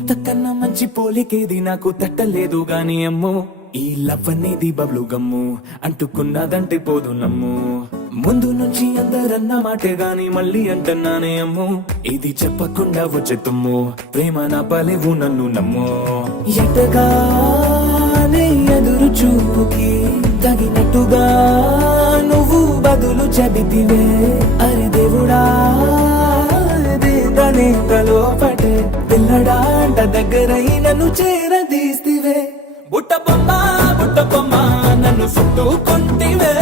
ఇంతకన్నా మంచి పోలికేది నాకు తట్టలేదు గాని అమ్మో ఈ లవ్ అనేది బబ్లు గమ్ము అంటుకున్నదంటే పోదు నమ్ము ముందు నుంచి అందరన్న మాటే గాని మళ్ళీ అంటున్నానే అమ్ము ఇది చెప్పకుండా వచ్చే తుమ్ము ప్రేమ నా పలేవు నన్ను నమ్ము ఎటగానే ఎదురు చూపుకి తగినట్టుగా నువ్వు బదులు చెబితివే అరే దేవుడా లోపటే పిల్లడాంట దగ్గరై నన్ను చేరదీస్తివే బుట్ట బొమ్మ నన్ను చుట్టుకుంటివే